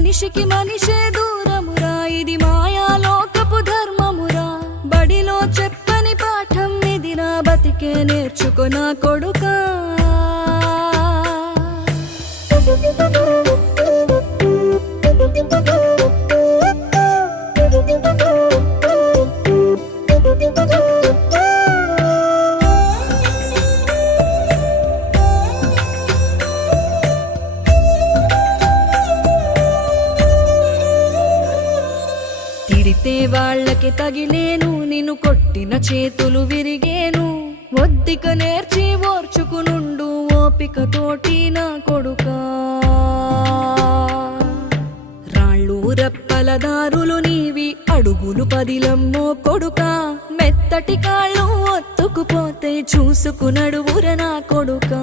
మనిషికి మనిషే దూరమురా, ఇది మాయాలోకపు ధర్మమురా. బడిలో చెప్పని పాఠం ఇది, నా బతికే నేర్చుకో నా కొడుకా. తిడితే వాళ్ళకి తగిలేను, నిన్ను కొట్టిన చేతులు విరిగేను. ఒద్దిక నేర్చి ఓర్చుకునుండు ఓపికతోటి నా కొడుకా. రాళ్ళు రెప్పల దారులు నీవి, అడుగులు పదిలమ్మో కొడుకా. మెత్తటి కాళ్ళు ఒత్తుకుపోతే చూసుకునడువుర నా కొడుకా.